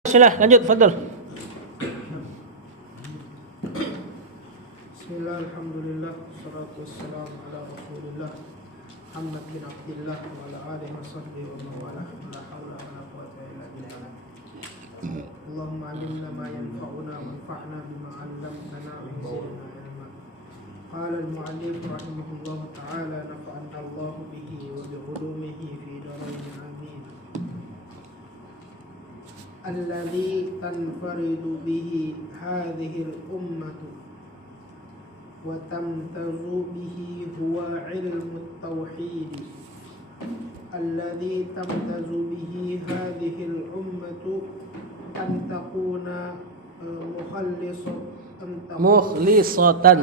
Bismillah, lanjut, fadl. Bismillah, alhamdulillah, wassalatu wassalamu ala rasulillah Muhammad bin Abdillah wa ala alihi wa sahbihi wa mawalah la hawla wa la quwwata illa billah. Allahumma alimna ma yanfa'una wa anfa'na bima 'allamtana wa zidna ilma. Qala al-mu'allif rahimahullah ta'ala nafa'ana Allah bihi wa bi 'ulumihi fi darain amin. Alladhi tanfaridu bihi hadhihi al-ummatu wa tamtazu bihi huwa ilmu at-tauhid alladhi tamtazu bihi hadhihi al-ummatu an takuna mukhlisatan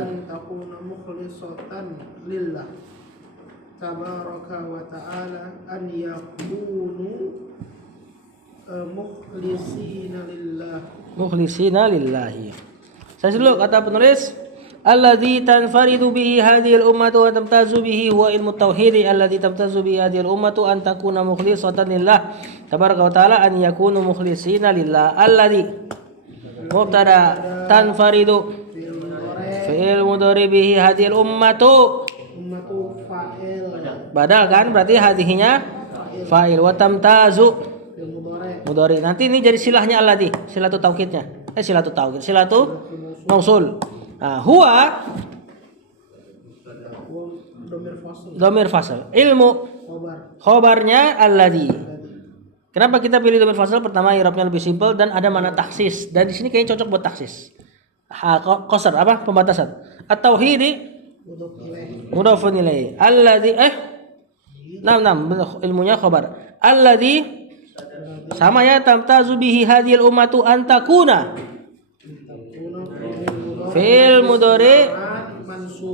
lillah tabaraka wa ta'ala an yakunu Mukhlisina lillahi. Saya dulu kata penulis, alladzi tanfaridu bihi hadhil ummatu wa tamtazu bihi wa ilmu tauhid alladzi tamtazu bihi hadhil ummatu an takuna mukhlisatan lillah tabaraka wa taala an yakunu mukhlisina lillah. Alladzi mubtada tanfaridu fi'il mudhari bihi hadhil ummatu fa'il badal kan, berarti hadhihinya fa'il wa tamtazu mudhari. Nanti ini jadi silahnya alladzi, silatu taukidnya. Silatu taukid, silatu mausul. Nah, huwa dhamir fasal. Ilmu khobarnya alladzi. Kenapa kita pilih dhamir fasal? Pertama, i'rabnya lebih simpel dan ada makna taksis. Dan di sini kayaknya cocok buat taksis. Qasar apa? Pembatasan. At-tauhid mudhafun ilaihi. Alladzi ilmunya khobar. Alladzi sama ya, tamtazu bihi hadhil ummatu antakuna fi'il mudhari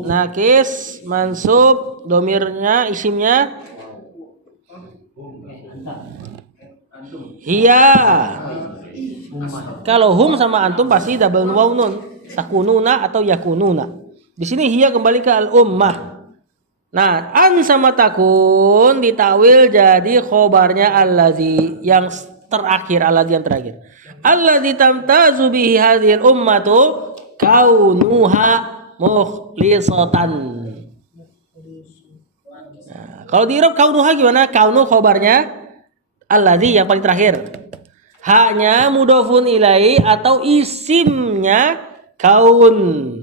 nakis mansub domirnya isimnya hiya. Kalau hum sama antum pasti double waw nun, takununa atau yakununa. Di sini hiya kembali ke al ummah. Nah, an sama takun ditawil jadi khobarnya allazi yang terakhir, allazi yang terakhir. Allazi tamtazu bihi hadhil ummatu kaunuha mukhlisatan. Nah, kalau di i'rab kaunuha gimana? Kaunu khobarnya allazi yang paling terakhir. Hanya mudhofun ilaihi atau isimnya kaun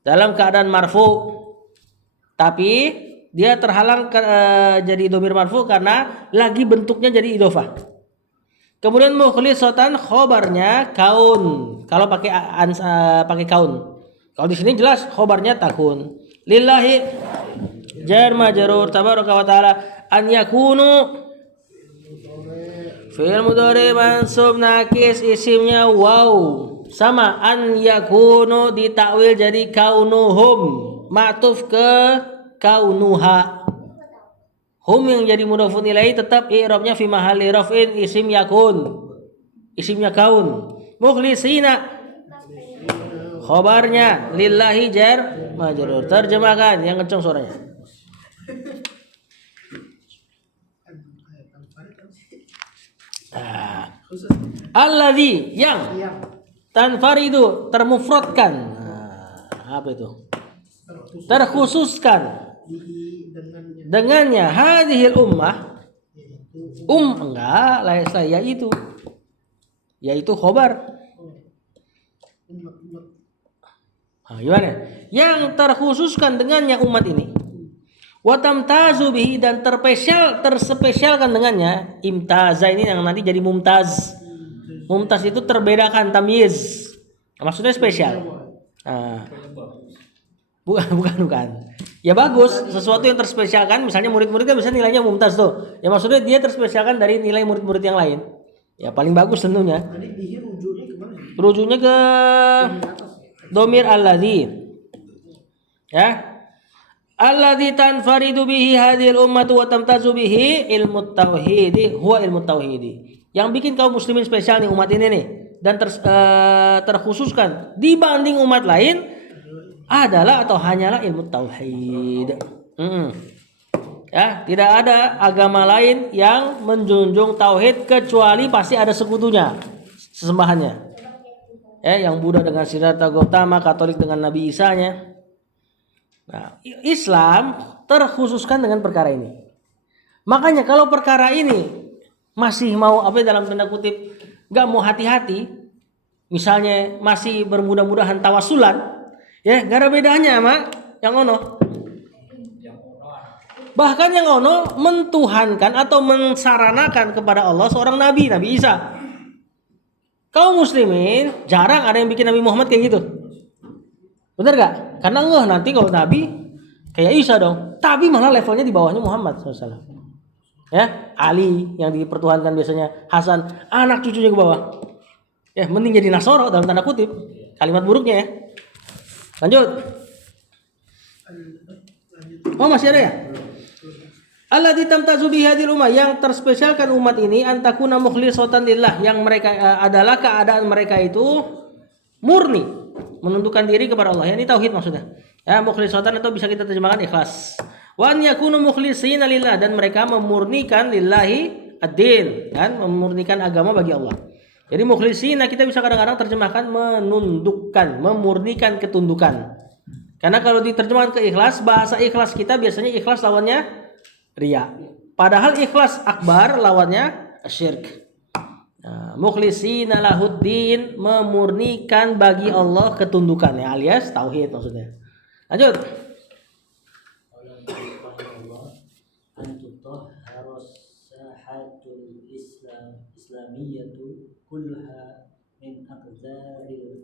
dalam keadaan marfu. Tapi dia terhalang jadi dhamir marfu karena lagi bentuknya jadi idhofah. Kemudian mukhlisatan khobarnya kaun. Kalau pakai pakai kaun. Kalau di sini jelas khobarnya takun. Lillahi jar majrur tabaraka wa taala an yakunu fi'il mudhari mansub nakis isimnya waw. Sama an yakunu ditakwil jadi kaunuhum. Ma'tuf ke kaunuha. Hum yang jadi mudhafun ilaihi tetap i'rabnya fi mahalli raf'in isim yakun. Isimnya kaun. Mukhlisina khobarnya lillahi jar majrur. Terjemahkan yang kencang suaranya. Alladzi yang tanfaridu termufradkan. Apa itu? Terkhususkan dengannya hadhil ummah enggak yaitu khobar. Gimana? Yang terkhususkan dengannya umat ini wa tamtazu bihi dan terspesialkan dengannya. Imtaza ini yang nanti jadi mumtaz. Mumtaz itu terbedakan, tamyiz. Maksudnya spesial. Bukan. Ya bagus, sesuatu yang terspesialkan, misalnya murid-muridnya bisa nilainya mumtaz tuh. Ya maksudnya dia terspesialkan dari nilai murid-murid yang lain. Ya paling bagus tentunya. Tadi rujuknya kemana? Rujuknya ke dhamir alladzi. Ya. Alladzi tanfaridu bihi hadhil ummatu wa tamtazu bihi ilmu tauhid, huwa ilmu tauhid. Yang bikin kaum muslimin spesial nih umat ini nih dan terkhususkan dibanding umat lain adalah atau hanyalah ilmu tauhid. Ya, tidak ada agama lain yang menjunjung tauhid kecuali pasti ada sekutunya sesembahannya. Ya, yang Buddha dengan Siddhartha Gautama, Katolik dengan Nabi Isa-nya. Nah, Islam terkhususkan dengan perkara ini. Makanya kalau perkara ini masih mau dalam tanda kutip nggak mau hati-hati, misalnya masih bermudah-mudahan tawasulan, ya nggak ada bedanya sama yang ono. Bahkan yang ono mentuhankan atau mensaranakan kepada Allah seorang nabi, Nabi Isa. Kaum muslimin jarang ada yang bikin Nabi Muhammad kayak gitu. Bener gak? Karena nanti kalau nabi kayak Isa dong. Tapi malah levelnya di bawahnya Muhammad SAW. Ya, Ali yang dipertuhankan biasanya, Hasan, anak cucunya ke bawah. Ya, mending jadi Nasoro dalam tanda kutip. Kalimat buruknya ya. Lanjut. Oh, masih ada ya? Allati tamtazu bihi hadhil ummah, yang terspesialkan umat ini antakuna mukhlisatan lillah, yang mereka adalah keadaan mereka itu murni menundukkan diri kepada Allah. Ini tauhid maksudnya. Ya, mukhlisatan atau bisa kita terjemahkan ikhlas. Wa an yakunu mukhlishina lillah, dan mereka memurnikan lillahi ad-din, kan, memurnikan agama bagi Allah. Jadi mukhlishina kita bisa kadang-kadang terjemahkan menundukkan, memurnikan ketundukan. Karena kalau diterjemahkan ke ikhlas, bahasa ikhlas kita biasanya ikhlas lawannya riya. Padahal ikhlas akbar lawannya syirk. Nah, mukhlishina lahuddin, memurnikan bagi Allah ketundukan, ya, alias tauhid maksudnya. Lanjut. Islamiyatu kulluha min aqdari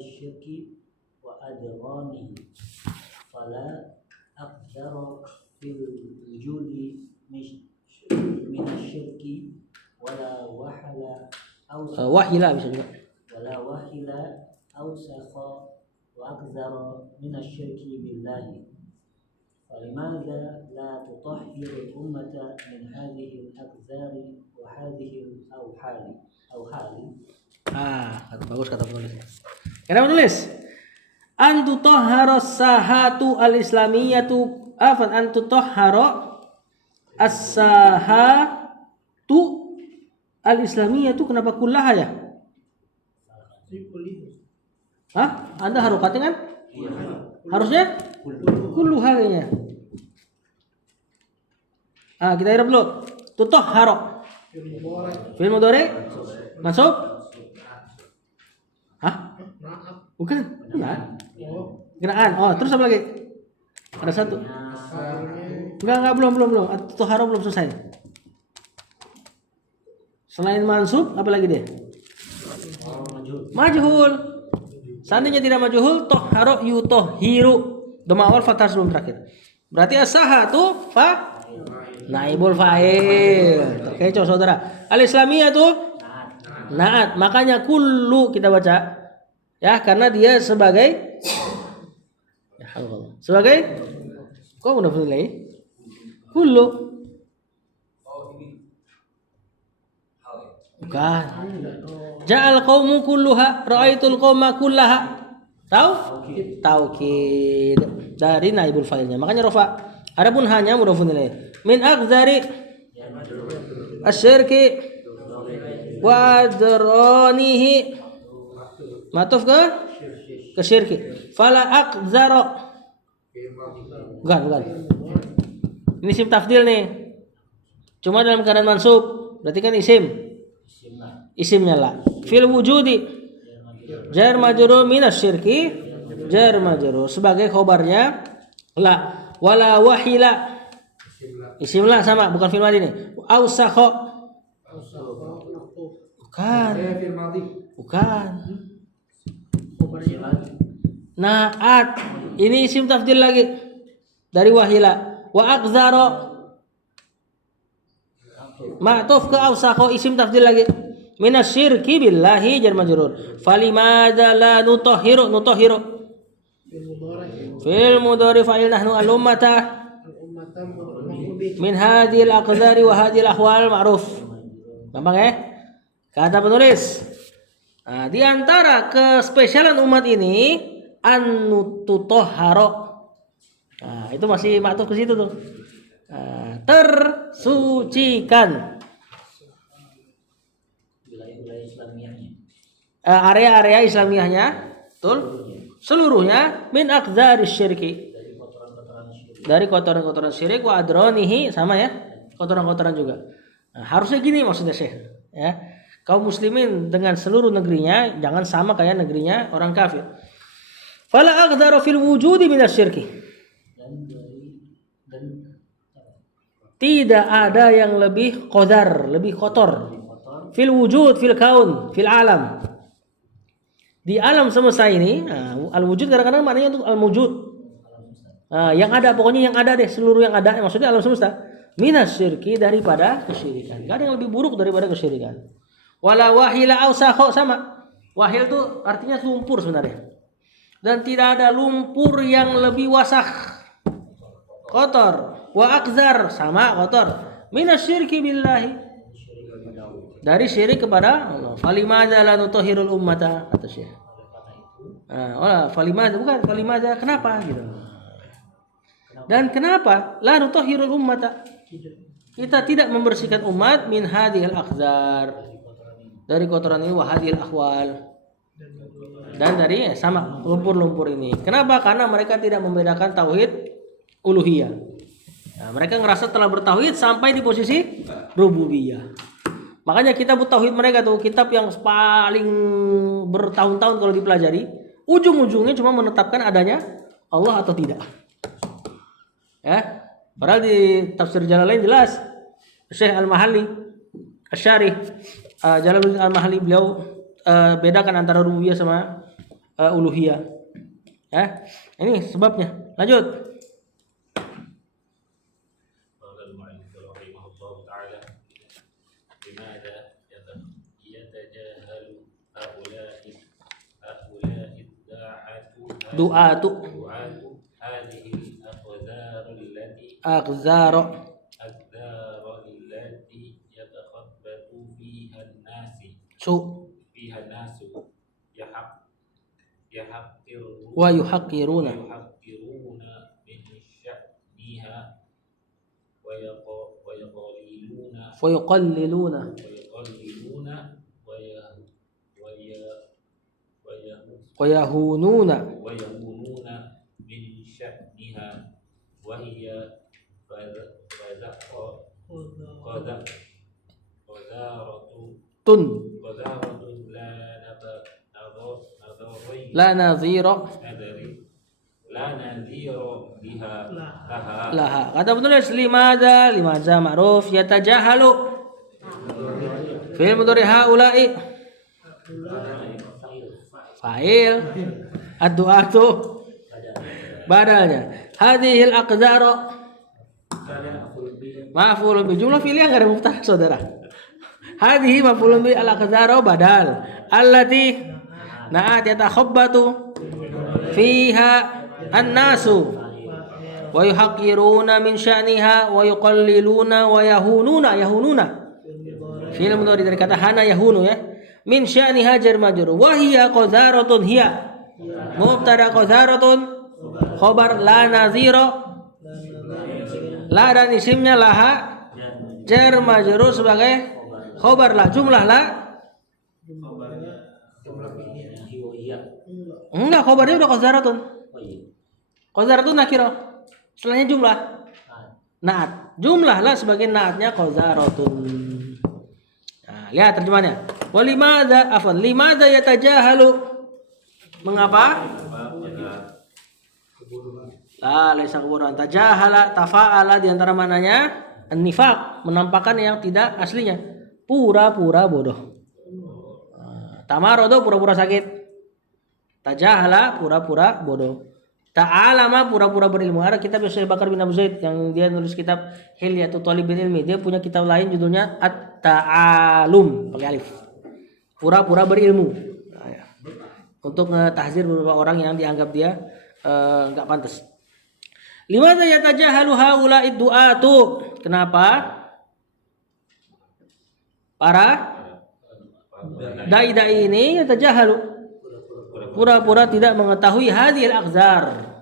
syirki wa adrani fala aqdara fil wujudi min asyirki wala Wahila bisa juga. wala wahila awsaqa wa aqdara min asyirki billahi. فلماذا لا تطهر الأمة من هذه الأقدار وهذه الأوحال؟ Bagus kata penulis. Kenapa penulis? Antutahhara sahatu al-islamiyatu antutahhara as-sahatu al-islamiyatu, kenapa kullaha ya? Anda harokatnya kan? Harusnya kulluha kayaknya. Kita irab dulu. Tutahhara. Fi'il mudhari mansub? Bukan. Kenaan. Terus apa lagi? Ada satu. Enggak, belum. Tutahhara belum selesai. Selain mansub, apa lagi dia? Majhul. Seandainya tidak majhul, tohharo yutohiru. Dhamma awal fathah sebelum terakhir. Berarti as-sahatu naibul fa'il. Terkecoh saudara. Al-islamiyah itu naat. Makanya kullu kita baca. Ya, karena dia sebagai kok udah nilai? Kullu. Bukan. Ja'al qaumu kulluha, ra'aitul qauma kullaha. Tahu? Taukid dari naibul fa'ilnya. Makanya rafa. Adapun hanya mudhafun ilaih. Min aqdari asyirki wa adranihi. Matuf ke syirki. Fala aqdara. Bukan. Ini isim tafdil nih. Cuma dalam keadaan mansub. Berarti kan isimnya lah. Fil wujudi jar majrur minas syirki, jar majrur sebagai khobarnya la. Wala wahila isim la sama, bukan fil madhi nih. Ausakho bukan. Naat ini isim tafdil lagi dari wahila. Wa aqzaro ma'tuf ke ausakho isim tafdil lagi. Minasyirki billahi jar majrur. Falimada la nutahhiru fil mudhari fa'il nahnu al-ummata min hadhil aqdari wa hadhil ahwal ma'ruf. Gampang ya? Kata penulis. Nah, di antara kespesialan umat ini an tutahhara. Nah, itu masih ma'tuf ke situ tuh. tersucikan. Wilayah-wilayah Islamiyahnya. Area-area Islamiyahnya, betul? Seluruhnya min aqdharis syirki. Dari kotoran-kotoran syirik. Dari kotoran-kotoran syirik wa adranihi, sama ya, kotoran-kotoran juga. Nah, harusnya gini maksudnya Syekh, ya. Kaum muslimin dengan seluruh negerinya jangan sama kayak negerinya orang kafir. Fala aqdharu fil wujudi minasyirki. Dan Tidak ada yang lebih qadar, lebih kotor. kotor Fil wujud, fil kaun, fil alam. Di alam semesta ini, al wujud kadang-kadang maknanya untuk al wujud. Yang ada, pokoknya yang ada deh, seluruh yang ada, maksudnya alam semesta. Minas syirki, daripada kesyirikan. Gak ada yang lebih buruk daripada kesyirikan. Wala wahila ausakho, sama. Wahil itu artinya lumpur sebenarnya. Dan tidak ada lumpur yang lebih wasakh, kotor. Wa akzar, sama kotor. Minas syirki billahi, dari syirik kepada Allah. Falimadza la nutahhirul ummata, kata Syekh. Falimadza, bukan falimadza, kenapa gitu. Dan kenapa la nutahhirul ummata? Kita tidak membersihkan umat min hadhil aqdar, dari kotoran ini, wa hadhil ahwal, dan dari sama lumpur-lumpur ini. Kenapa? Karena mereka tidak membedakan tauhid uluhiyah. Nah, mereka ngerasa telah bertauhid sampai di posisi rububiyah. Makanya kitab tauhid mereka tuh kitab yang paling bertahun-tahun kalau dipelajari, ujung-ujungnya cuma menetapkan adanya Allah atau tidak. Ya, padahal di tafsir Jalalain jelas Syekh Al-Mahalli Asy-Syarih Jalaluddin Al-Mahalli beliau bedakan antara rububiyah sama uluhiyah. Ya, ini sebabnya. Lanjut. Du'atu aqzara wa yuhaqqiruna wa yuqalliluna wa yahununa min sya'niha wa hiya tun qadaratun la nadhira biha laha. Kata penulis limadza ma'ruf yatajahalu fil mudhari haula'i fa'il ad-du'atu badalnya hadhil aqdara maf'ulun bi, jumlah fi'liyah enggak ada mubtada saudara. Hadhihi maf'ulun bi, al-aqdara badal allati na'at yatakhabbatu fiha an-nasu wa yuhaqqiruna min sya'niha wa yuqalliluna wa yahununa fi'il mudhari dari kata hana yahunu ya. Min sya'niha jar majrur wa hiya qadharatun, hiya mubtada, qadharatun khabar, la nazira, la dan isimnya laha jar majrur sebagai khabar la. Jumlah la enggak, khabarnya udah qadharatun. Qadharatun nakirah, setelahnya jumlah naat. Jumlah la sebagai naatnya qadharatun. Nah, lihat terjemahannya. Limadza yatajahalu, mengapa? Laisa kuburan. Tajahala, tafa'ala, di antara mananya an-nifaq, menampakkan yang tidak aslinya. Pura-pura bodoh. Tamarodo, pura-pura sakit. Tajahala, pura-pura bodoh. Ta'alama, pura-pura berilmu. Ada kitab Syekh Bakar bin Abu Zaid yang dia nulis kitab Hilyatul Thalibin Ilmi. Dia punya kitab lain judulnya At-Ta'alum, pakai alif. Pura-pura berilmu. Nah, ya. Untuk tahzir beberapa orang yang dianggap dia enggak pantas. Limadza yatajahalu haula'id du'atu? Kenapa para dai-dai ini yatajahalu, pura-pura tidak mengetahui hadhil aqzar,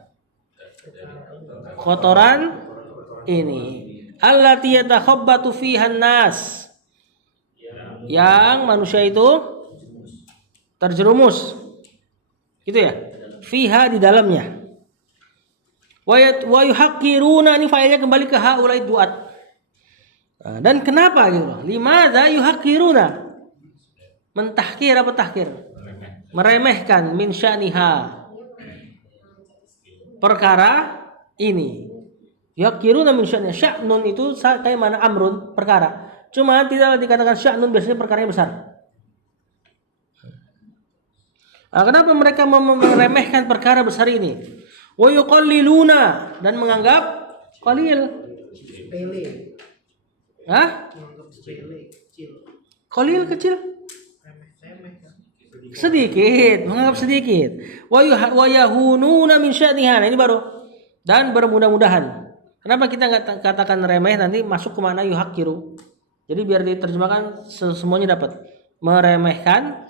kotoran ini, allati yatakhabbatu fiha nas, yang manusia itu terjerumus gitu ya, fiha di dalamnya. Wa yuhaqqiruna, ini failnya kembali ke haulai duat. Nah, dan kenapa gitu loh? Limadza yuhaqqiruna? Mentahkir apa tahkir? Meremehkan min sya'niha, perkara ini. Yuhaqqiruna min sya'niha. Sya'nun itu kayak mana amrun, perkara. Cuma tidak dikatakan sya'nun, biasanya perkaranya besar. Nah, kenapa mereka meremehkan perkara besar ini? Wa yuqalliluna, dan menganggap qalil. Sepele. Hah? Menganggap sepele, kecil. Qalil kecil? Remeh-remeh kan. Sedikit, menganggap sedikit. Wa yahununa min sya'niha. Nah, ini baru. Dan bermudah-mudahan. Kenapa kita nggak katakan remeh, nanti masuk ke mana yuhaqqiru. Jadi biar diterjemahkan semuanya dapat. Meremehkan,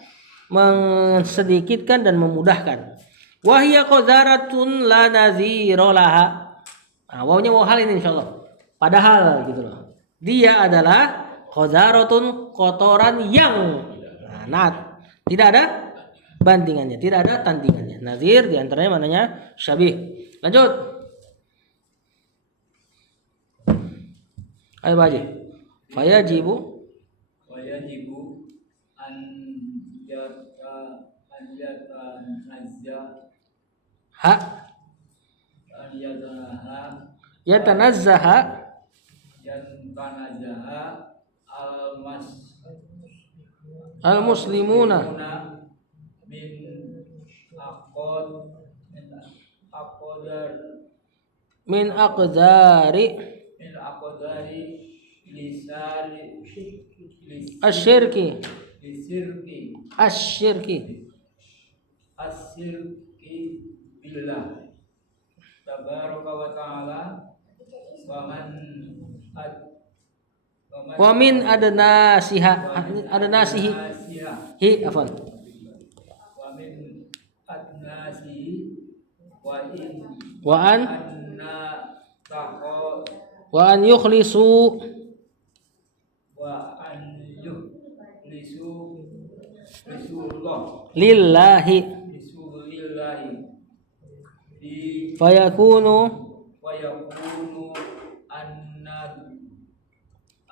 mensedikitkan dan memudahkan. Wa hiya qadzaratun la nadhira laha. Nah, wawnya mau hal ini insyaallah. Padahal gitu loh. Dia adalah qadzaratun, kotoran yang tidak ada bandingannya, tidak ada tandingannya. Nazir diantaranya mananya syabih. Lanjut. Ayo Baji. Fayajibu an yatanazzaha al-muslimuna min aqdari lisari asyirki billah tabaraka wa ta'ala wa min adnasihi afwan wa min adnasihi wa an yukhlisu lillahi fayakunu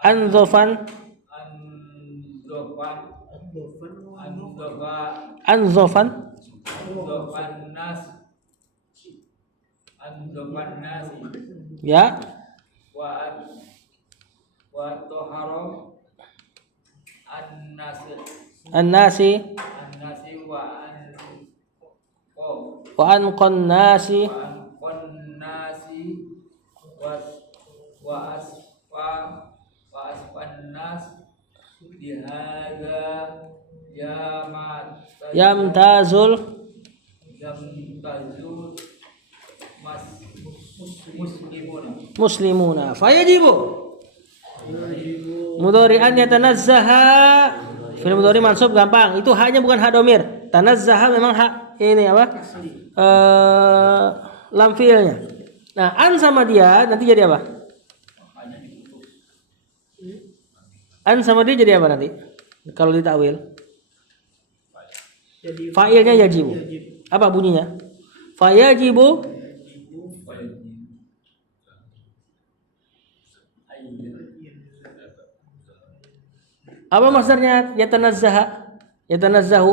anzofan ya wa toharom an-nasi wa anqan nasi wa asfan nas bihadza yamtazul muslimuna fayajibu mudhari'an yatanazzaha. Fi'il mudhari mansub gampang, itu haknya bukan hak domir. Tanazzaha memang hak ini apa? Lam fi'ilnya. Nah, an sama dia nanti jadi apa? An sama dia jadi apa nanti? Kalau ditakwil. Fa'ilnya yajibu. Apa bunyinya? Fayajibu apa masdarnya? Yatanazzahu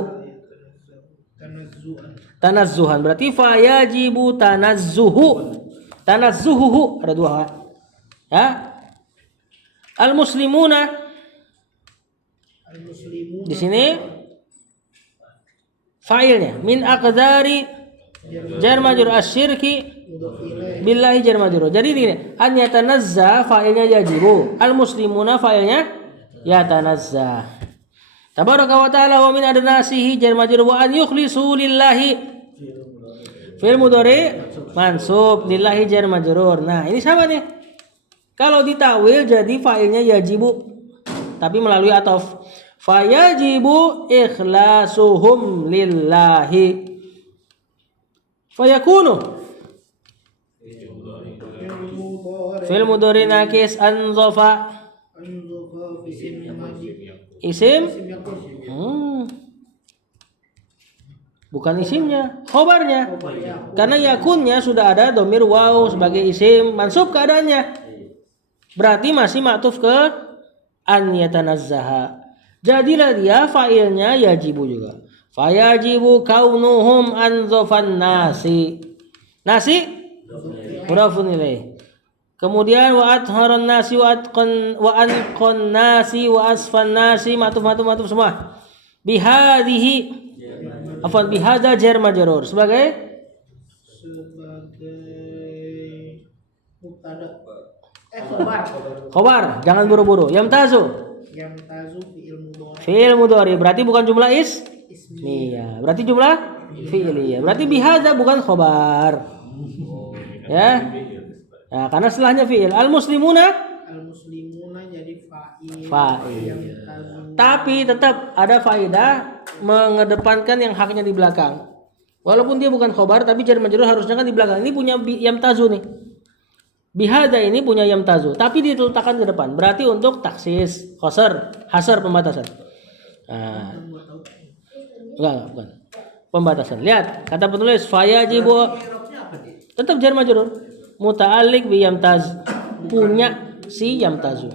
tanazzuhan, berarti fayajibu tanazzuhu ada dua ya. Al-muslimuna di sini fa'ilnya min aqdari jar majrur asyirki billahi jar majrur. Jadi ini an yatanazza fa'ilnya yajibu, al-muslimuna fa'ilnya yatanazza. Tabaraka wa ta'ala wa min adnasihi jar majrur wa an yukhlisu lillahi fi'il mudhari mansub lillahi jar majrur. Nah, ini sama nih. Kalau ditawil jadi fa'ilnya yajibu tapi melalui ataf. Fayajibu ikhlasuhum lillahi. Fayakunu Fi'il mudhari nakis anzafa. Anzafa isim madi. Isim Isim yakun. bukan isimnya, khobarnya. Khobar ya. Karena yakunnya sudah ada domir waw sebagai isim mansub keadaannya. Berarti masih ma'tuf ke an yatanazzaha. Jadilah dia fa'ilnya yajibu juga. Fayajibu kaunuhum anzafan nasi. Nasi mudhafun ilaih. Kemudian wa atharan nasi wa anqan nasi wa asfan nasi ma'tuf semua. Bihadhihi afwan bihadza jar majrur sebagai Mubtada. Khobar. khobar, jangan buru-buru. Yamtazu fi'il mudhari berarti bukan jumlah ismiyah. Berarti jumlah fi'liyah. Berarti bihadza bukan khobar. Ya. Nah, karena setelahnya fi'il. Al muslimuna jadi fa'il. Fa'il. Tapi tetap ada faedah mengedepankan yang haknya di belakang. Walaupun dia bukan khobar tapi jar majrur harusnya kan di belakang. Ini punya yamtazu nih. Bihada ini punya yamtazu tapi diletakkan ke depan. Berarti untuk taksis, hasar pembatasan. Nah. Enggak, bukan. Pembatasan. Lihat, kata penulis fayajibu tetap jar majrur muta'alliq bi yamtaz. Punya si yamtazu.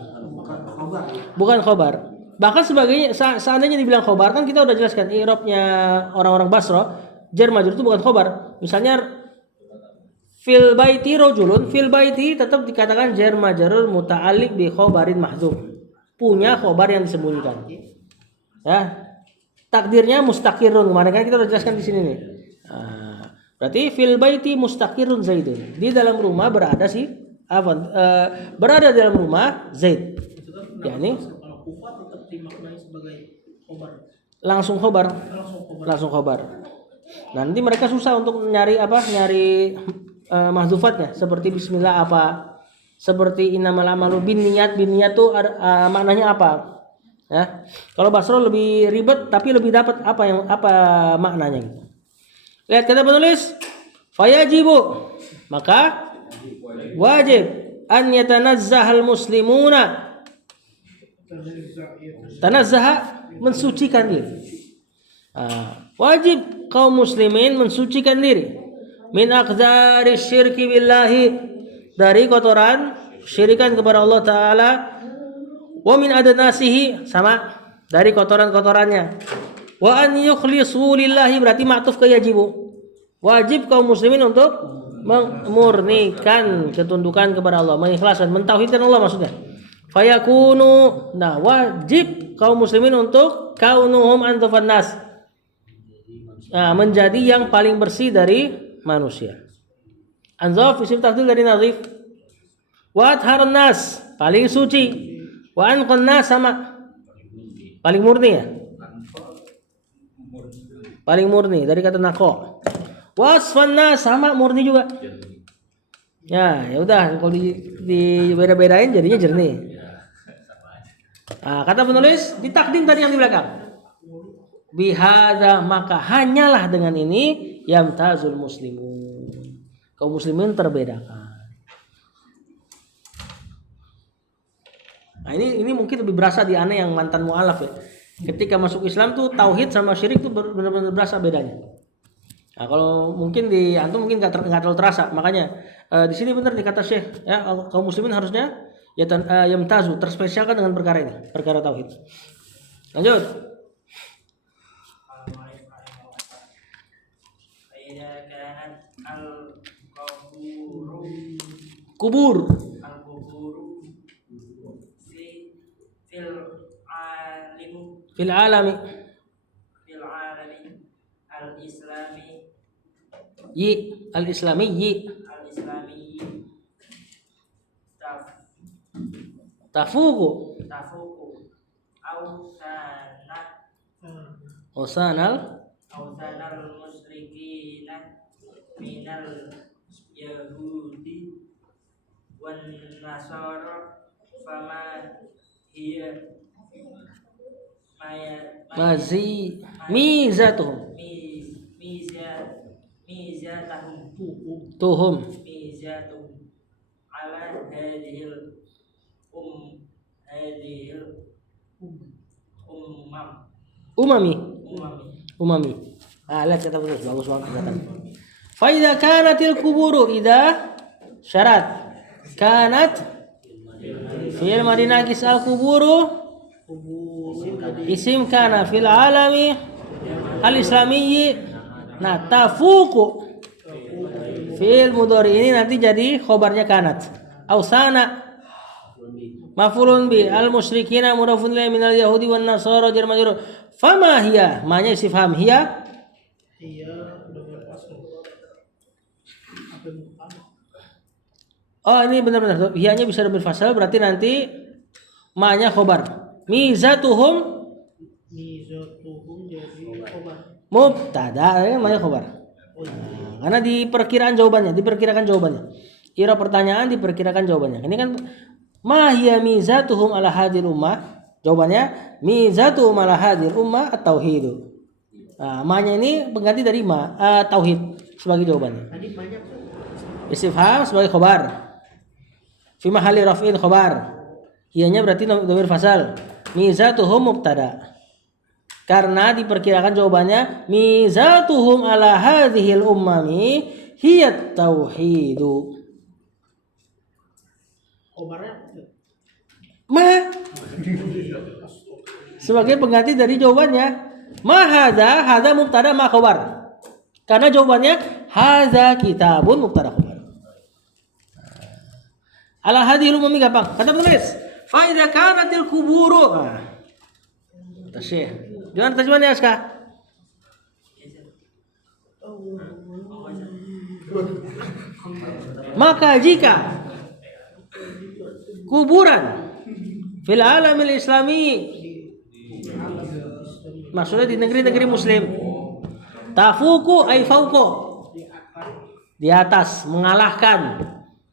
Bukan khobar. Bahkan sebagainya seandainya dibilang khobar kan kita udah jelaskan i'rabnya orang-orang Basra, jar majrur itu bukan khobar. Misalnya fil baiti rajulun, fil baiti tetap dikatakan jar majrur muta'alliq bi khobarin mahdzuf. Punya khobar yang disembunyikan. Ya. Takdirnya mustaqirun. Kemarin kan kita udah jelaskan di sini nih. Nah, berarti fil baiti mustaqirun Zaidun. Di dalam rumah berada berada dalam rumah Zaid. yakni Kalau kufa tetap dimaknai sebagai khobar. langsung khobar. Nanti mereka susah untuk nyari mahzufatnya seperti bismillah seperti innamal amalu binniyat tuh maknanya apa? Ya. Kalau Basro lebih ribet tapi lebih dapat apa maknanya gitu. Lihat kata penulis fayajibu maka wajib an yatanazzahal muslimuna. Tanazzaha mensucikan diri. Wajib kaum muslimin mensucikan diri min aqdari syirki billahi dari kotoran syirikan kepada Allah Ta'ala wa min adnasihi sama dari kotoran-kotorannya wa an yukhlisu lillahi berarti ma'tuf ke yajibu wajib kaum muslimin untuk memurnikan ketundukan kepada Allah mengikhlaskan mentauhidkan Allah maksudnya fayakunu wajib kaum muslimin untuk kaunuhum anzafan nas menjadi yang paling bersih dari manusia. Anzaf isim tafdil dari nazif. Wa atharun nas paling suci. Wa anqan nas sama paling murni ya. Paling murni dari kata naqo. Wa asfan nas sama murni juga. Ya udah kalau di beda-bedain jadinya jernih. Kata penulis ditakdim tadi yang di belakang. Bihada maka hanyalah dengan ini yamtazul muslimun. Kaum muslimin terbedakan. Ini mungkin lebih berasa di ana yang mantan mualaf ya. Ketika masuk Islam tuh tauhid sama syirik tuh benar-benar berasa bedanya. Kalau mungkin di antum mungkin nggak terlalu terasa. Makanya di sini benar dikata Syekh ya kaum muslimin harusnya yamtazu terspesialkan dengan perkara ini, perkara tauhid. Lanjut. Kubur fil alami al-islami tafuku ausanal musyrikina minal yahudi wan nasara fama hiya mizatuhum mizatahum tuhum mizatuhum ala hadhihi Umami. umami Umami. Lihat kata terus bagus banget kata. Fa idza kanatil kuburu idza syarat kanat fil madinakis al kuburu isim kana fil alami al islamiyyi nah tafuku fil mudhari ini nanti jadi khobarnya kanat ausana mafulun bi al musyrikina mudafun ilaihi minal yahudi wan nasara jar majrur fama hiya manya istifham hiya Iya, dengan pasal. Apa yang pertama? oh ini benar-benar hiyanya bisa berfasal berarti nanti manya khobar mizatuhum Mizatuhum jadi obat. mubtada ini namanya khobar. Karena diperkirakan jawabannya. Ira pertanyaan diperkirakan jawabannya. Ini kan ma hiya mizatuhum ala hadil ummah? Jawabannya mizatuhum ala hadil ummah at-tauhid. Nah, ma-nya ini pengganti dari tauhid sebagai jawabannya. Tadi banyak tuh. Istifham sebagai khobar. Fi mahalli raf'in khobar. Hiyanya berarti dhamir fasal. Mizatuhum mubtada. Karena diperkirakan jawabannya mizatuhum ala hadhil ummami hiya tauhidu. Obatnya Ma sebagai pengganti dari jawabannya. Ma hadza mubtada ma khabar. Karena jawabannya hadza kitabun mubtada khabar. Ala hadhil ummami gampang. Kata penulis, fa idza kanatil kuburu. Tasih. Jangan terjemahannya Aska. Maka jika kuburan fil alamil islami maksudnya di negeri-negeri muslim tafuku ay fauko di atas mengalahkan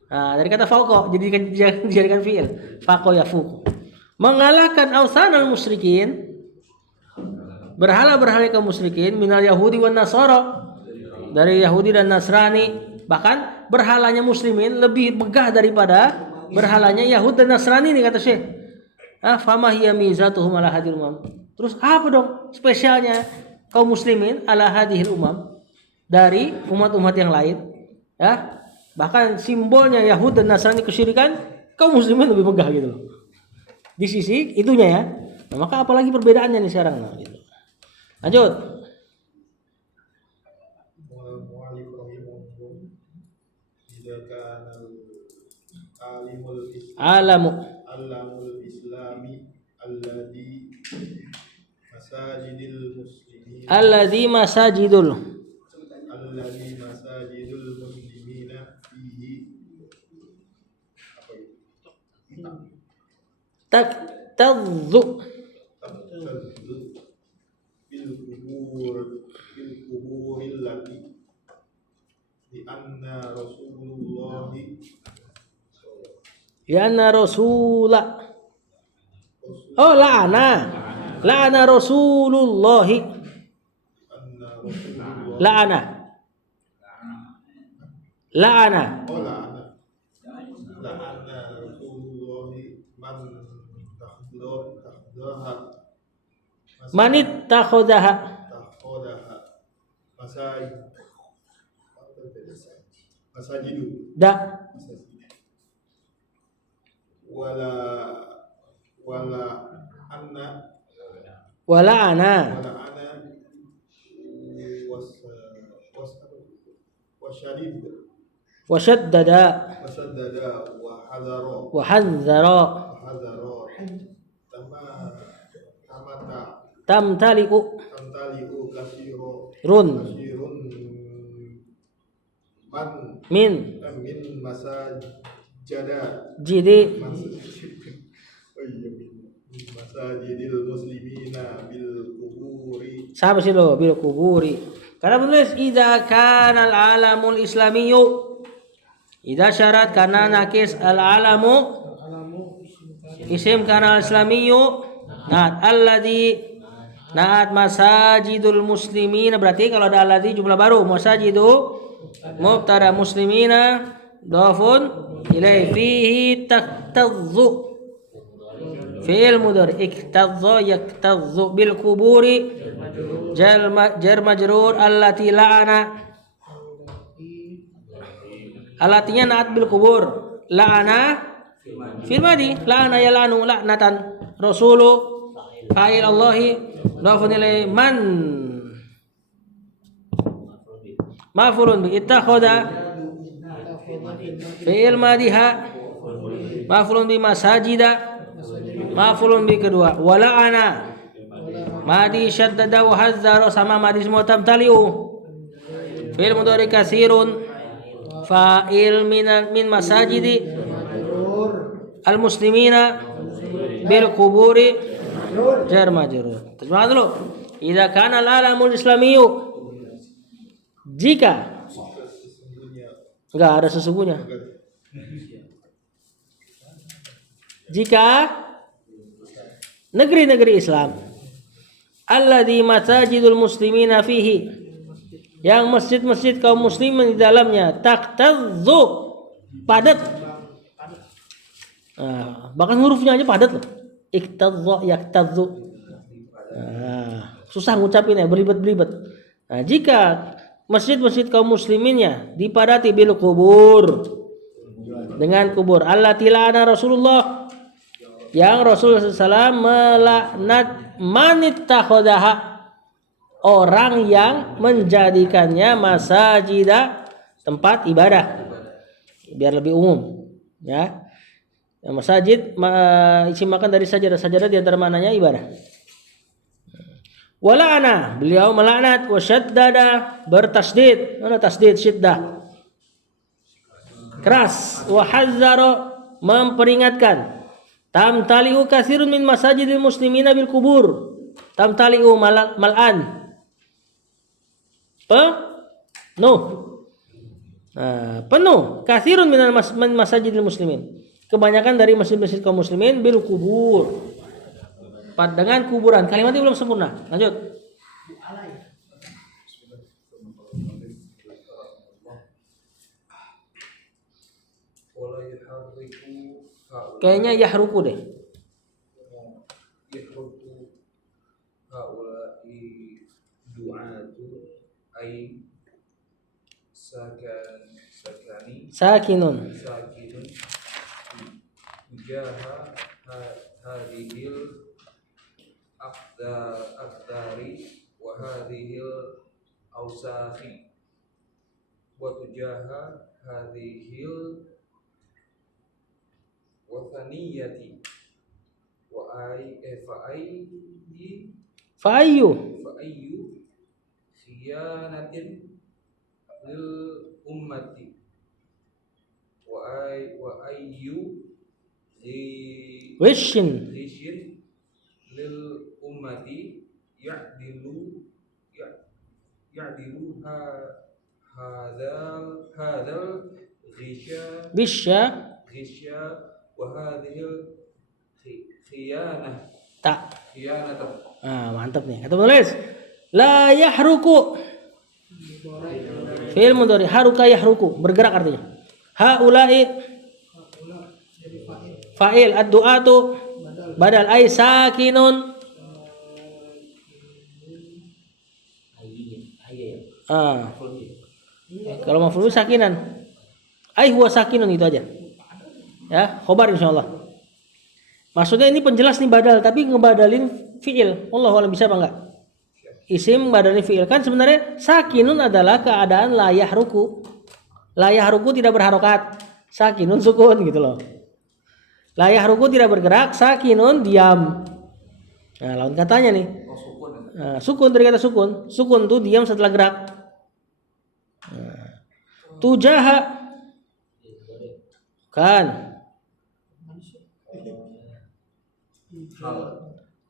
dari kata fauko dijadikan fiil fako yafuku mengalahkan ausanal musyrikin berhala-berhala kaum musyrikin minal yahudi wan nasara dari Yahudi dan Nasrani bahkan berhalanya muslimin lebih megah daripada berhalanya Yahud dan Nasrani nih kata Syekh. Fama hiya mizatuhum ala hadhil umam. Terus apa dong spesialnya kaum muslimin ala hadhil umam dari umat-umat yang lain? Ya. Bahkan simbolnya Yahud dan Nasrani kesyirikan, kaum muslimin lebih megah gitu loh. Di sisi itunya ya. Nah, maka apalagi perbedaannya nih sekarang gitu. Lanjut. Mu'alif rahimahullah idza kana alamul islami alladhi masajidul muslimina fihi Tadzu bil kuburil lati di anna Rasulullah la'ana Rasulullahi la'ana Rasulullahi manit takhodaha masajidu da wala ana washaddada wa hadzara tamtali'u run min jidi masajidil muslimina bil kuburi. Sama sih lo bil kuburi. Karena menulis idza kana al alamul islamiyyu. Idza syarat karena nakis al alamu isim kana al islamiyyu. Nah, alladzi naat masajidul muslimina berarti kalau ada alladzi jumlah baru masajidu mubtada muslimina dhafun ilai fihi taktadzu fi'il mudhari iktadza yaktadzu bil kuburi jar majrur allati la'ana allatinya naat bil kubur la'ana fil madi la'ana yal'anu la'natan rasulu fa'il Allahi mudhafun ilaihi man maf'ulun bi ittakhadha fi'il madiha maf'ulun bi masajida maf'ulun bi kedua wala'ana madi syaddada wa hazzara sama madi semua tamtaliu fi'il mudhari kasirun fa'il min masajidi al muslimina bil kuburi jar majrur. Terjemah dulu. Idza kana al alamul islamiyyu jika enggak ada sesungguhnya. Jika negeri-negeri Islam alladzi masajidul muslimina fihi yang masjid-masjid kaum muslimin di dalamnya taktazzu padat. Bahkan hurufnya aja padat loh. Iktadza yaktadzu. Susah ngucapinnya, beribet-beribet. Nah, jika masjid-masjid kaum musliminnya dipadati bil kubur dengan kubur allati la'ana Rasulullah yang Rasulullah SAW melaknat manittakhadaha orang yang menjadikannya masajidah tempat ibadah biar lebih umum ya. Masjid isi makan dari sajadah di antara mananya ibadah. Wala'ana beliau melaknat wa syaddada bertasdid mana tasdid syiddah keras wa hazzara memperingatkan tamtali'u katsirun min masajidil muslimina bil kubur tamtali'u mal'an penuh penuh katsirun min masajidil muslimin kebanyakan dari masjid-masjid kaum muslimin bil kubur dengan kuburan. Kalimatnya belum sempurna. Lanjut. Kayaknya yahruku deh. Yahruku haula'i du'atu ay sakinun jaha hadhil aqdari wa hadhil awsakhi wa tujaha hadhil wathaniyati wa fa'ayyu khiyanatin lil ummati wa ayyu wishin lil ummati ya'dilu hadal bisya ghisya wa hadhil khiyanah mantap nih. Kata penulis la yahruku fi'il mudhari haruka yahruku bergerak artinya. Haula'i fa'il ad-du'atu badal ay sakinun kalau maf'ul sakinan ay huwa sakinun itu aja ya khobar insyaallah. Maksudnya ini penjelas nih badal tapi ngebadalin fi'il. Wallahu a'lam bisa apa enggak? Isim badalin fi'il kan sebenarnya sakinun adalah keadaan la yahruku. La yahruku tidak berharokat. Sakinun sukun gitu loh. La yahruku tidak bergerak, sakinun diam. Nah, lawan katanya nih. Sukun dari kata sukun. Sukun tuh diam setelah gerak. Tujaha kan.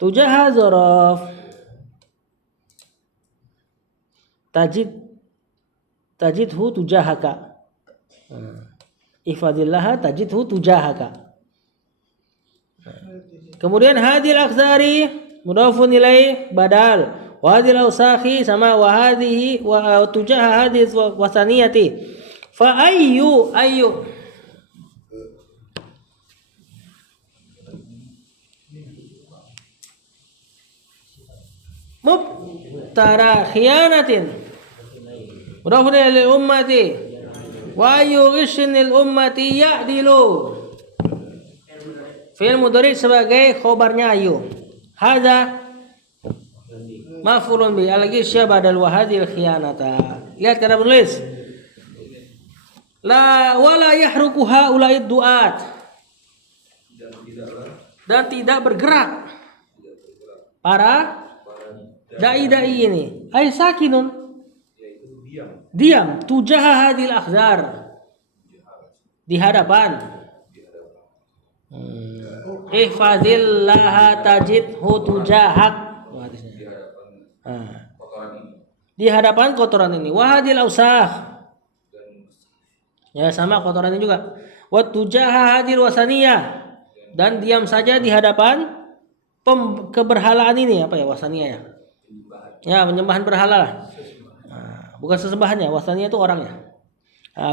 Tujaha zorof. Tajidhu tujahaka. Ifadillaha tajidhu tujahaka. Kemudian hadil aktsari mudhafun ilaih badal wa hadil awsakhi sama wa hadhihi wa tujaha hadis wa thaniyati fa ayyu mubtada khiyanatin mudhafun ilaihi ummati wa yughisnil ummati ya'dilu fi'il mudhari sebagai khobarnya ayu. Hadza maf'ulun bi al-ghisya badal wa hadhil khiyanata. Lihat kata penulis. La wala yahruku haula'id du'at. Dan tidak bergerak para dai-dai ini. Ay sakinun. Diam. Tujaha hadhil akhzar. Di hadapan. Ihfazillaha tajidhu tujahak. Di hadapan kotoran ini. Wahadil ausah. Ya sama kotoran ini juga. Wa tujaha hadil wasaniyah. Dan diam saja di hadapan keberhalaan ini. Apa ya wasaniyah ya? Ya penyembahan berhala lah. Bukan sesembahannya. Wasaniyah itu orangnya.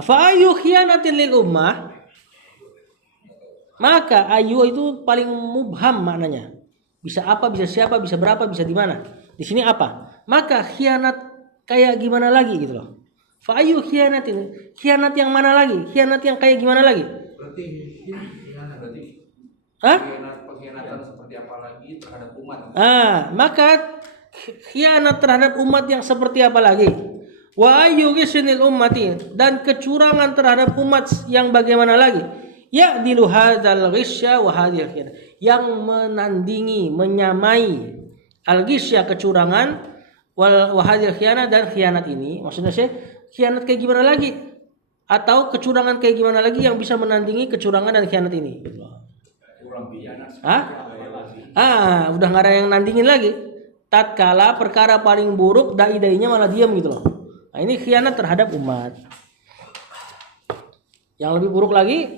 Fa ayu khiyanatin lil ummah. Maka ayu itu paling mubham maknanya. Bisa apa, bisa siapa, bisa berapa, bisa di mana. Di sini apa? Maka khianat kayak gimana lagi gitu loh. Fa ayu khianatin. Khianat yang mana lagi? Khianat yang kayak gimana lagi? Berarti Hah? pengkhianatan seperti apa lagi terhadap umat? Maka khianat terhadap umat yang seperti apa lagi? Wa ayu ghisnil ummati. Dan kecurangan terhadap umat yang bagaimana lagi? Ya dilu hadzal ghisya wa hadhil khianah, yang menandingi, menyamai al-ghisya kecurangan wa hadhil khianah dan khianat ini. Maksudnya sih khianat kayak gimana lagi? Atau kecurangan kayak gimana lagi yang bisa menandingi kecurangan dan khianat ini? Udah nggak ada yang nandingin lagi. Tatkala perkara paling buruk dai-dainya malah diam gitu loh. Nah, ini khianat terhadap umat. Yang lebih buruk lagi,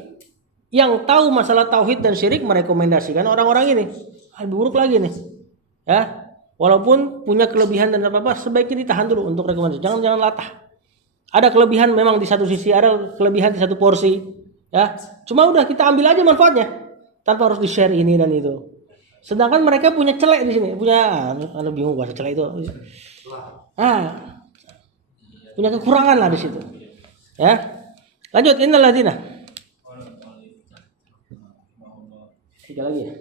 yang tahu masalah tauhid dan syirik merekomendasikan orang-orang ini. Lebih buruk lagi nih. Ya, walaupun punya kelebihan dan apa-apa, sebaiknya ditahan dulu untuk rekomendasi. Jangan latah. Ada kelebihan memang di satu sisi, ada kelebihan di satu porsi. Ya, cuma udah kita ambil aja manfaatnya, tanpa harus di-share ini dan itu. Sedangkan mereka punya celek di sini, punya, bingung bahasa celek itu. Punya kekurangan lah di situ. Ya, lanjut. Innal ladzina. Tiga lagi ya.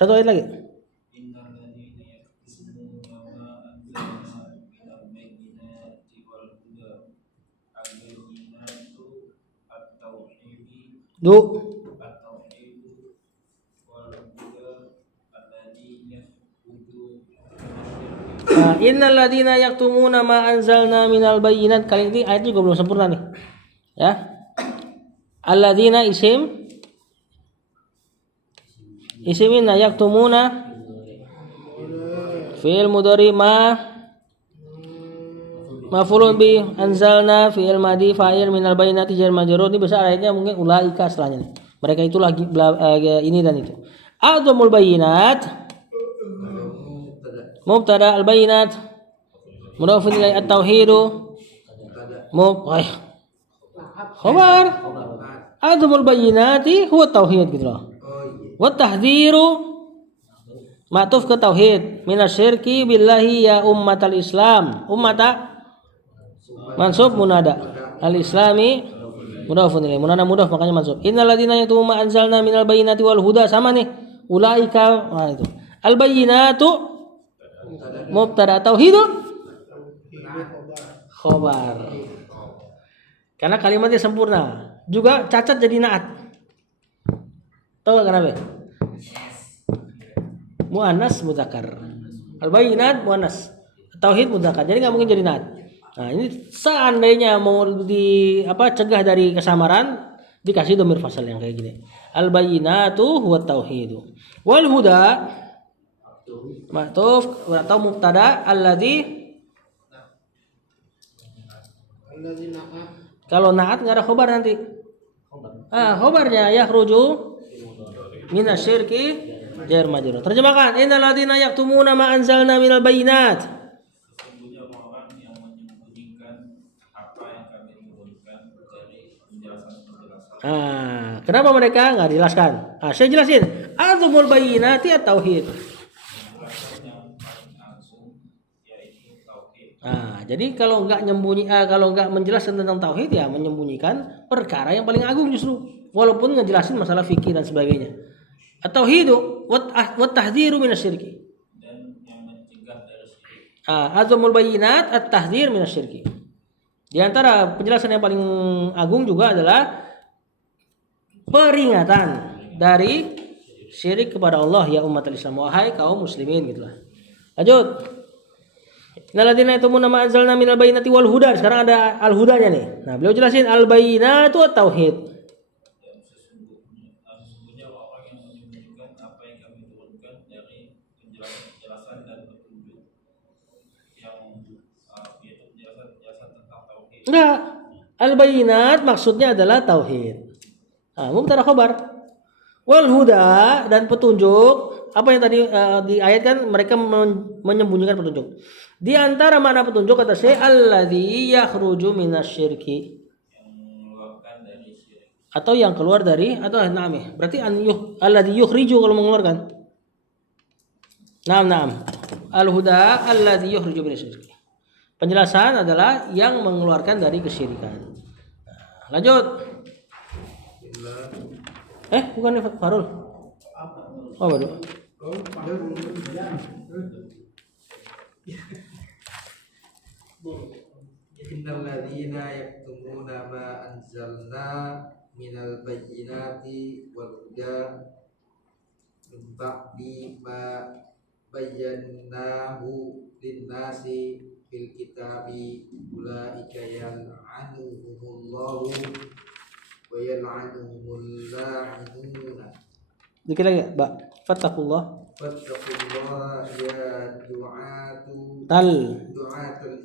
Satu ayat lagi. Innal ladzina yaktumuna ma anzalna minal bayyinat. Kali ini ayat juga belum sempurna nih. Ya. Alladzina isimina yaktumuna fi'il mudhari maf'ulun bi anzalna fi'il madhi fa'il minal bayyinati jar majrur. Ini besar ayatnya mungkin ulaika setelahnya nih. Mereka itu lagi ini dan itu. Adzamul bayyinat mubtada al-bayyinat mudhafun ilaihi at-tauhidu khabar adzamul bayyinati huwa tauhid gitu loh. Wa tahdhiru ma'tuf ke tauhid minasyirki billahi ya ummatal islam. Ummata mansub munada al-islami mudhafun ilaihi munada mudhaf makanya mansub. Innal ladzina yaktumuna ma anzalna minal bayyinati wal huda sama nih ulaika. Itu al-bayyinatu mubtada tauhid khabar. Karena kalimatnya sempurna. Juga cacat jadi naat. Tahu gak kenapa? Muannas mudzakkar. Al-bayyinat muannas. Tauhid mudzakkar. Jadi enggak mungkin jadi naat. Nah, ini seandainya mau cegah dari kesamaran, dikasih dhamir fasal yang kayak gini. Al-bayyinatu huwa tauhidu. Wal huda ma'tuf atau mubtada alladzi. Kalau naat enggak ada khabar nanti. Khobarnya yakhruju minasyirki jar majrur. Terjemahkan, innal ladzina yaktumuna ma anzalna minal bayyinat. Sesungguhnya orang yang menyembunyikan apa yang kami turunkan dari penjelasan-penjelasan. Kenapa mereka nggak dijelaskan? Saya jelasin. Azmul bayyinati at-tauhid. Penjelasan yang paling langsung yaitu tauhid. Jadi kalau nggak menjelaskan tentang tauhid ya menyembunyikan perkara yang paling agung justru. Walaupun ngejelasin masalah fikih dan sebagainya. At-tauhidu wat tahdhiru minasyirki. Dan yang mencegah dari syirik. Azmul bayyinat at-tahdhir minasyirki. Di antara penjelasan yang paling agung juga adalah peringatan dari syirik kepada Allah ya umat Islam, wahai kaum muslimin gitulah. Lanjut. Innalladzina yatumuna ma anzalna minal bayyinati wal huda. Sekarang ada al-hudanya nih. Nah, beliau jelasin al-bayyinatu at-tauhid. Sesungguhnya orang yang menyembunyikan apa yang kami turunkan dari penjelasan dan petunjuk yang yaitu penjelasan tentang tauhid. Enggak. Al-bayyinat maksudnya adalah tauhid. Mubtada khabar. Wal huda dan petunjuk. Apa yang tadi di ayat kan mereka menyembunyikan petunjuk. Di antara makna petunjuk kata Syekh alladzi yakhruju minasyirki. Yang mengeluarkan dari syirik. Atau yang keluar dari atau na'am. Berarti alladzi yukhriju kalau mengeluarkan. Naam. Al-huda alladzi yukhriju minasyirki. Penjelasan adalah yang mengeluarkan dari kesyirikan. Lanjut. Bukan nih Farul. Oh, baru. Innal ladzina yaktumuna ma anzalna minal bayyinati wal huda min ba'di ma bayyanahu lin-nasi fil kitabi ulaika yal'anuhumullahu wa yal'anuhumul la'inuna. Dikit lagi, Mbak. Fattaqullah. Fattaqullaha ya du'atul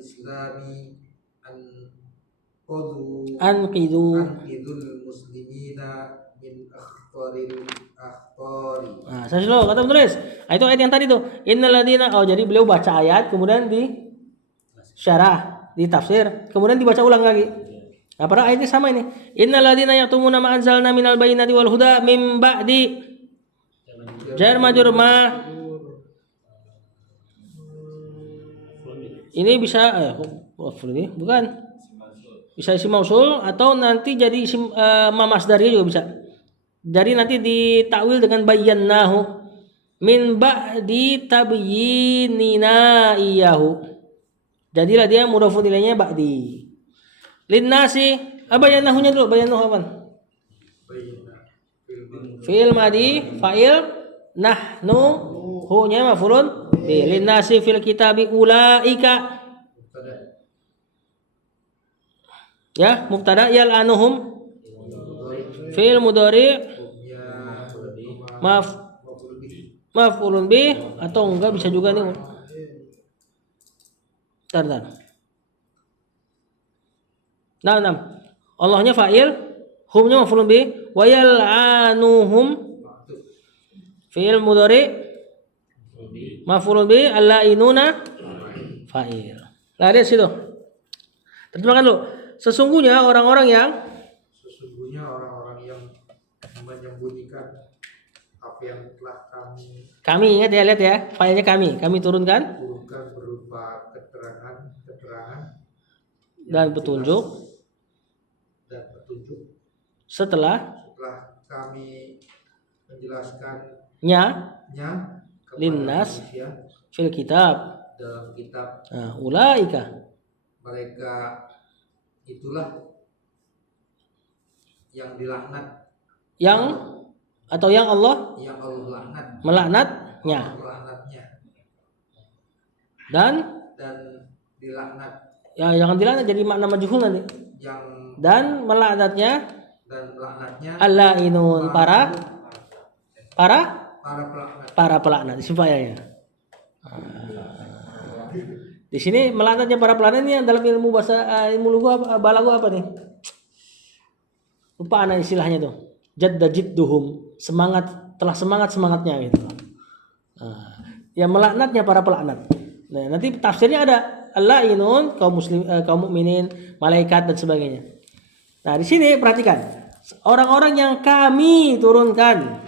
islami anqidul muslimina min akhtaril akhtori. Saya selalu kata menulis. Itu ayat yang tadi tuh. Innalladzina. Jadi beliau baca ayat kemudian di syarah, di tafsir, kemudian dibaca ulang lagi. Padahal ayatnya sama ini. Innalladzina yaktumuna ma anzalna minal bayyinati wal huda mim ba'di jar majrur ma. Ini bisa bukan. Bisa isim mausul atau nanti jadi isim ma masdariyah juga bisa. Jadi nanti ditakwil dengan bayyanahu min ba'di tabyinina iyahu. Jadilah dia mudhofun ilaihnya ba'di. Linnasi, bayyanahunya dulu, bayyanahu apa? Fi'il madi, fa'il nahnu, hu-nya maf'ulun bi. Linnasi fil kitabi ulaika. Ya, mubtada yal'anuhum fi'il mudhari maf'ulun bi atau enggak bisa juga nih. Bentar. Nah. Allahnya fa'il, humnya maf'ulun bi, wa yal'anuhum fi'il mudhari maf'ulun bi, al-la'inuna fa'il. Lihat situ. Terjemahkan dulu. Sesungguhnya orang-orang yang menyembunyikan apa yang telah kami ingat ya, lihat ya, failnya kami turunkan berupa keterangan dan petunjuk setelah kami menjelaskannya linnas fil kitab dalam kitab. Ulaika Mereka itulah yang dilaknat, yang Allah laknat, melaknatnya dan dilaknat, ya jangan dilaknat jadi makna majhul nanti. Dan melaknatnya al-la'inun para pelaknat supaya ya. Di sini melaknatnya para pelaknat ini dalam ilmu bahasa ilmu lugha balaghah apa nih? Lupa anak istilahnya tuh. Jadda jidduhum, semangatnya gitu. Nah, yang melaknatnya para pelaknat. Nah, nanti tafsirnya ada al-la'inun, kaum mukminin, malaikat dan sebagainya. Nah, di sini perhatikan. Orang-orang yang kami turunkan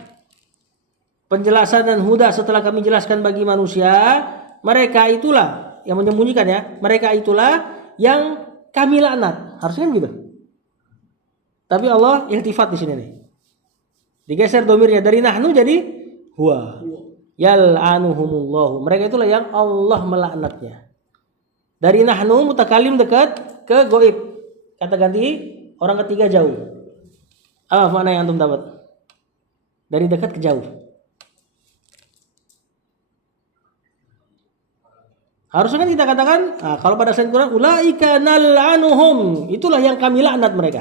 penjelasan dan huda setelah kami jelaskan bagi manusia, mereka itulah yang menyembunyikan ya. Mereka itulah yang kami laknat. Harusnya kan gitu. Tapi Allah iltifat di sini nih. Digeser domirnya dari nahnu jadi huwa. Yal'anuhumullahu. Mereka itulah yang Allah melaknatnya. Dari nahnu mutakalim dekat ke goib. Kata ganti orang ketiga jauh. Apa makna yang antum dapat? Dari dekat ke jauh. Harusnya kan kita katakan, kalau pada ayat Quran, ulaika nal'anuhum, itulah yang kami laknat mereka.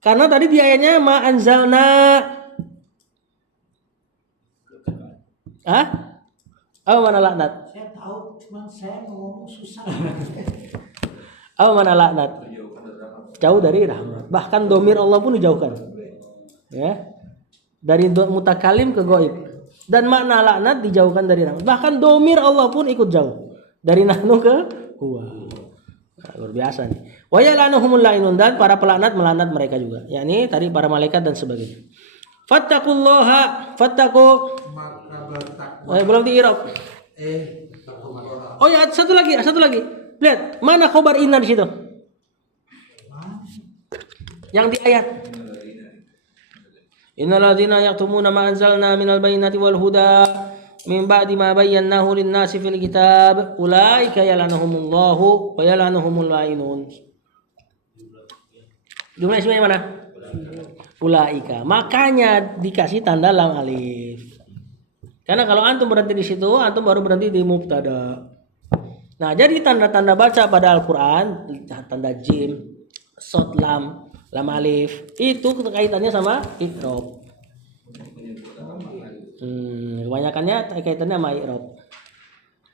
Karena tadi di ayatnya ma anzalna. Apa mana laknat? Saya tahu, cuman saya ngomong susah. Apa mana laknat? Jauh dari rahmat. Bahkan domir Allah pun dijauhkan. Ya. Dari mutakalim ke goib. Dan makna laknat dijauhkan dari rahmat. Bahkan domir Allah pun ikut jauh. Dari nahnu ke huwa. Nah, luar biasa nih. Wa yal'anuhumul la'inun, dan para pelaknat melaknat mereka juga. Yakni tadi para malaikat dan sebagainya. Fattaqullaha, Maka bertakwa. belum di i'rab. Taqullaha. Oh ya, satu lagi. Lihat, mana khobar inna di situ? Yang di ayat. Innal ladzina yaktumuna ma anzalna minal bayyinati wal huda min ba'di ma bayyanahu lin-nasi fil kitab ulaika yal'anuhumullahu wa yal'anuhumul la'inun. Jumlah ismnya mana? Ulaika. Makanya dikasih tanda lam alif. Karena kalau antum berhenti di situ, antum baru berhenti di mubtada. Nah, jadi tanda-tanda baca pada Al-Qur'an, tanda jim, shad lam, lam alif, itu kaitannya sama i'rab. Kebanyakannya kaitannya sama i'rab.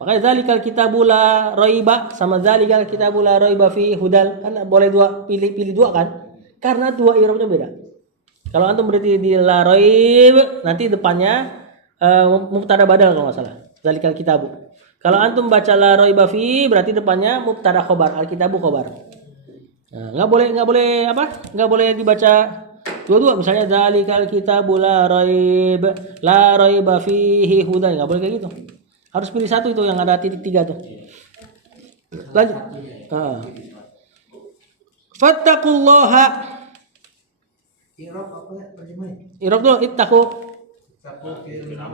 Makanya zalikal kitabu la raiba sama zalikal kitabu la raiba fi hudal, kan boleh pilih dua kan? Karena dua i'rabnya beda. Kalau antum berarti di la raib, nanti depannya mubtada badal kalau nggak salah. Zalikal kitabu. Kalau antum baca la raiba fi, berarti depannya mubtada khobar, al-kitabu khobar. Nah, nggak boleh dibaca dua-dua. Misalnya zalikal kitabu la raiba fihi hudan, nggak boleh kayak gitu. Harus pilih satu itu yang ada titik 3 tuh. Lanjut. Fattaqullaha. Irab apa ya terjemahin? Irab dulu, ittaqu.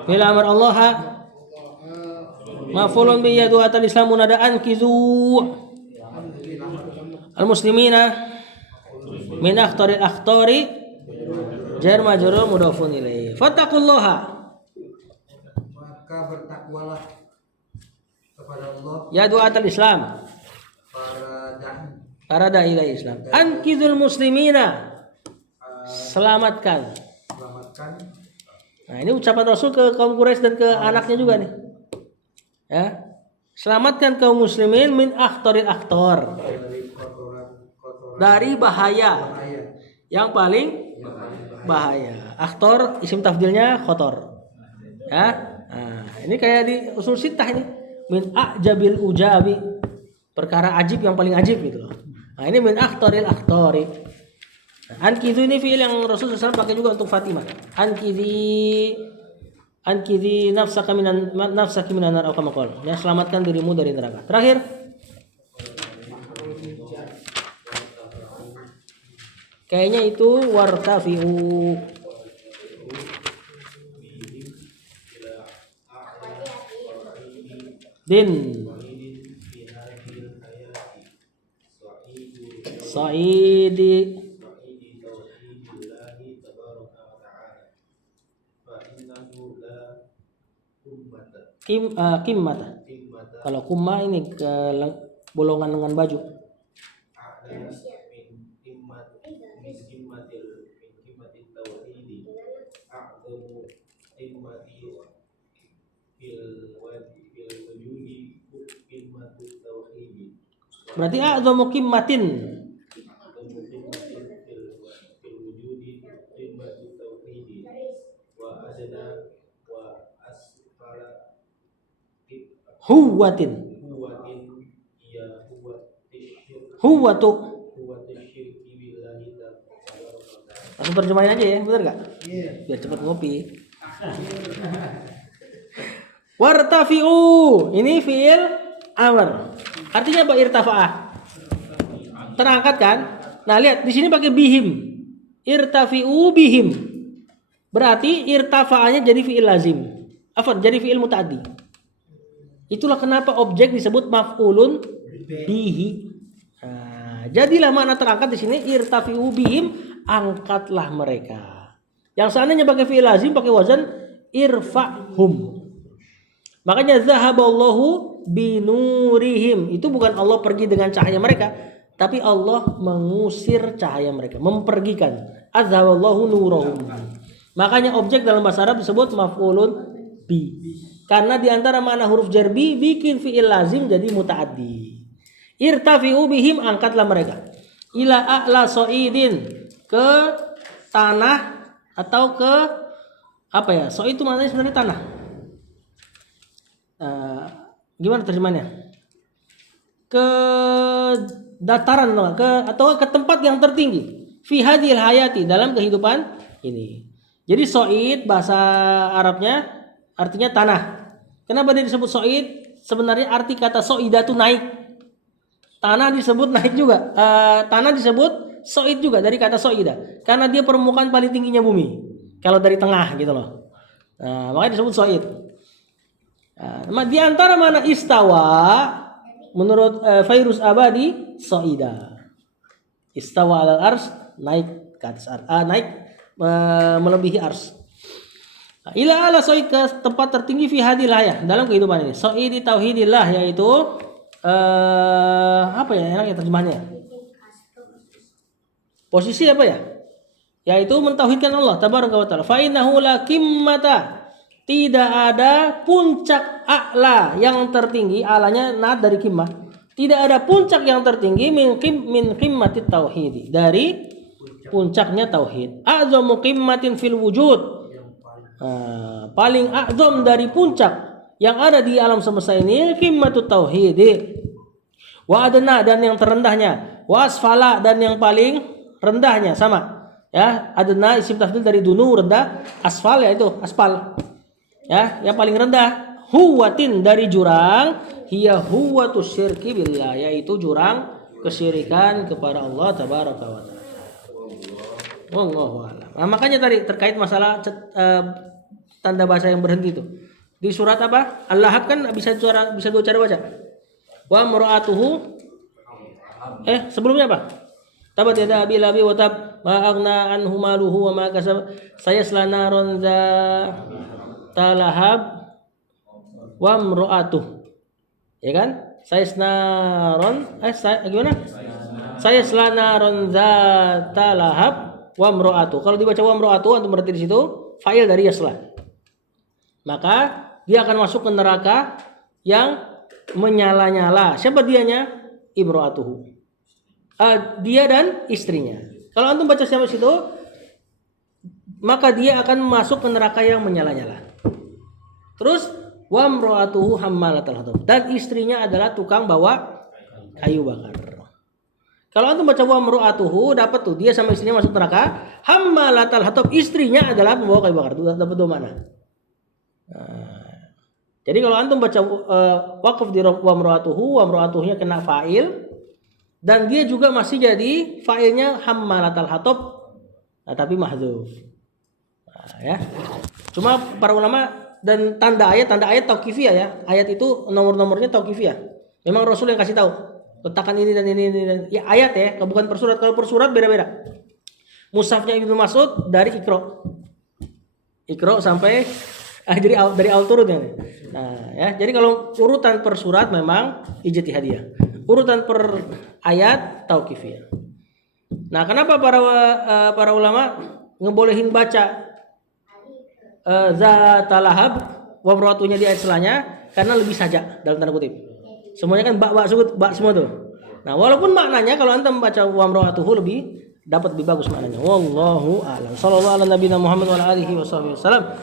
Bila amar Allah mafulun bi yadu atal islamun ada ankizu al-muslimina min akhtari jar majrur mudhafun ilaih. Fattaqullaha. Maka bertakwalah kepada Allah Ya du'atul Islam. Para dai Islam. Ankizul muslimina. Selamatkan. Nah, ini ucapan Rasul ke kaum Quraisy dan ke anaknya juga nih. Ya. Selamatkan kaum muslimin min akhtaril akhtar. Dari bahaya. Yang paling bahaya. Akhtar isim tafdilnya khotor. Ya. Nah, ini kayak di usul sittah ini. Min ajabil ujabi. Perkara ajib yang paling ajib gitu loh. Nah, ini min akhtaril akhtari. Ankizu ini fi'il yang Rasul SAW pakai juga untuk Fatimah. Ankizi nafsaki minan nar atau kama qala. Ya, selamatkan dirimu dari neraka. Terakhir. Kayaknya itu wartafi'u. Din Sa'idi Kimmata. Kalau kumma ini ke bolongan dengan baju. Berarti a'dhamu qimmatin. wa adna wa asfala Huwatin. huwatin ya huwatisyirki Huwatu. huwatisyirki billahi ta'ala. Aku terjemahin aja ya, bener gak? Iya. Biar cepet ngopi. Wartafi'u. Ini fi'il amr. Artinya apa irtafa'ah? Terangkat kan? Nah, lihat di sini pakai bihim. Irtafi'u bihim. Berarti irtafa'ahnya jadi fi'il lazim. Jadi fi'il muta'addi. Itulah kenapa objek disebut maf'ulun bihi. Nah, jadilah makna terangkat di sini irtafi'u bihim, angkatlah mereka. Yang seandainya pakai fi'il lazim pakai wazan irfa'hum. Makanya zahaballahu binurihim. Itu bukan Allah pergi dengan cahaya mereka, tapi Allah mengusir cahaya mereka, mempergikan. Azhaballahu nurahum. Makanya objek dalam bahasa Arab disebut maf'ulun bi. Karena di antara makna huruf jar bi bikin fi'il lazim jadi muta'addi. Irtafi'u bihim, angkatlah mereka. Ila a'la so'idin, ke tanah atau ke apa ya? So itu maknanya sebenarnya tanah. Gimana terjemahannya? Ke dataran atau ke tempat yang tertinggi. Fi hadhil hayati, dalam kehidupan ini. Jadi so'id bahasa Arabnya artinya tanah. Kenapa dia disebut so'id? Sebenarnya arti kata so'ida itu naik. Tanah disebut naik juga. Tanah disebut so'id juga dari kata so'ida. Karena dia permukaan paling tingginya bumi. Kalau dari tengah gitu loh. Makanya disebut so'id. Di antara mana istawa menurut Fairuz Abadi so'ida. Istawa alal ars, naik ke atas ars. Naik melebihi ars. Ila ala so'id, ke tempat tertinggi fi hadil hayah, dalam kehidupan ini. So'idi tauhidillah, yaitu apa ya enaknya terjemahannya? Posisi apa ya? Yaitu mentauhidkan Allah tabaraka wa taala. Fa innahu la kimmata, tidak ada puncak a'la yang tertinggi. A'lanya nad dari kimmah. Tidak ada puncak yang tertinggi min qimmatit tauhid, dari puncaknya tauhid. A'zamu qimmatin fil wujud, paling a'zam dari puncak yang ada di alam semesta ini qimmatut tauhid. Wa adna, dan yang terendahnya. Wa asfala, dan yang paling rendahnya, sama. Ya, adna isim tafdil dari dunu, rendah. Asfal yaitu aspal. Ya, yang paling rendah. Huwatin, dari jurang. Hiya huwatus syirki billah, yaitu jurang kesyirikan kepada Allah tabaraka wa taala. Wallahu a'lam. Nah, makanya tadi terkait masalah tanda bahasa yang berhenti itu. Di surat apa? Al-Lahab kan bisa dua cara baca. Wa mar'atuhu, sebelumnya apa? Tabat yada abi labi wa tab ma aghna anhu maluhu wa ma kasab sayasla naron za talahab wa mar'atuhu. Ya kan? Sayasnaron gimana? Sayasla naron za talahab wa mar'atuhu. Kalau dibaca wa mar'atuhu antum berarti di situ fa'il dari yasla. Maka dia akan masuk ke neraka yang menyala-nyala. Siapa dianya? Imro'atuhu. Dia dan istrinya. Kalau antum baca sampai situ, maka dia akan masuk ke neraka yang menyala-nyala. Terus wa imro'atuhu hammalatal hatab, dan istrinya adalah tukang bawa kayu bakar. Kalau antum baca wa imro'atuhu, dapat tuh dia sama istrinya masuk neraka. Hammalatal hatab, istrinya adalah pembawa kayu bakar. Itu dapat dua mana? Jadi kalau antum baca waqaf di wa imro'atuhunya kena fa'il, dan dia juga masih jadi fa'ilnya hammalatal hatab, tapi mahdzuf. Ya. Cuma para ulama dan tanda ayat tauqifiyah ya. Ayat itu nomor-nomornya tauqifiyah. Memang Rasul yang kasih tahu. Letakkan ini dan ini dan ya ayat ya, bukan per surat. Kalau per surat beda-beda. Mushafnya Ibnu Mas'ud dari Iqra sampai jadi dari awal turun ya. Nah, ya. Jadi kalau urutan per surat memang ijtihadiyah. Urutan per ayat tauqifiyah. Nah, kenapa para ulama ngebolehin baca zatalahab wa imro'atunya di ayat setelahnya? Karena lebih sajak dalam tanda kutip. Semuanya kan bak semua tuh. Nah, walaupun maknanya kalau antum membaca wa imro'atuhu lebih dapat lebih bagus maknanya. Wallahu a'lam. Sallallahu ala nabiyina Muhammad wa ala alihi wasallam.